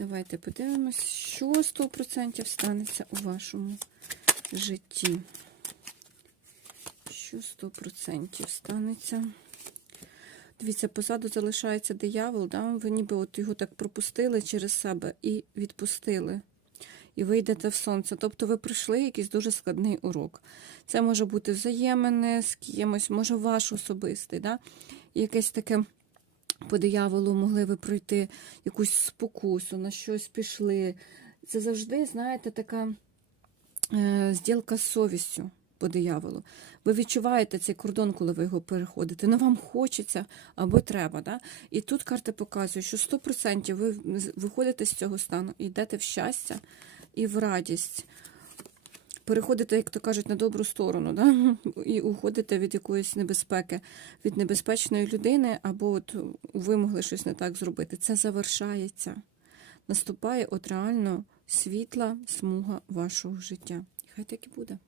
Давайте подивимось, що 100% станеться у вашому житті. Що 100% станеться. Дивіться, позаду залишається диявол, да? ви ніби от його так пропустили через себе і відпустили. І ви йдете в сонце. Тобто ви пройшли якийсь дуже складний урок. Це може бути взаємини з кимось, може ваш особистий. Да? Якесь таке по дияволу могли ви пройти якусь спокусу, на щось пішли. Це завжди, знаєте, така е, зділка з совістю по дияволу. Ви відчуваєте цей кордон, коли ви його переходите. Ну вам хочеться або треба. Да? І тут карти показують, що 100% ви виходите з цього стану і йдете в щастя і в радість. Переходите, як то кажуть, на добру сторону, да? і уходите від якоїсь небезпеки, від небезпечної людини, або от ви могли щось не так зробити. Це завершається. Наступає от реально світла смуга вашого життя. І хай так і буде.